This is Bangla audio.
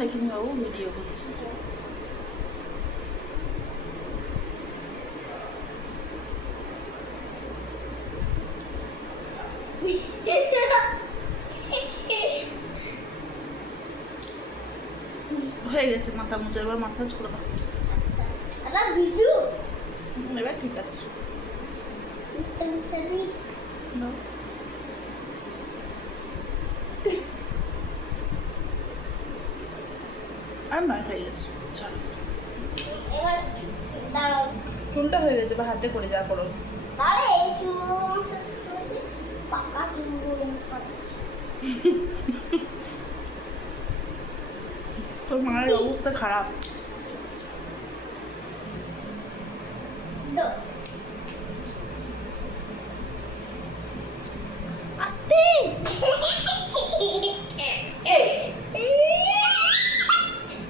দেখিনি বাবু, ভিডিও করছি। হয়ে গেছে মাথা মুছে, এবার মাসাজ করে দাও। আচ্ছা এটা ভিজু এবার ঠিক আছে, টেনশনই দাও। আর নয়, হয়ে গেছে, চলো। এবার দাঁড়াও চুলটা হয়ে গেছে, এবার হাতে করে যা করো। আরে এই চুলগুলো মাসাজ করে দিই, পাকা চুলগুলো পাচ্ছি। তোর মায়ের অবস্থা খারাপ।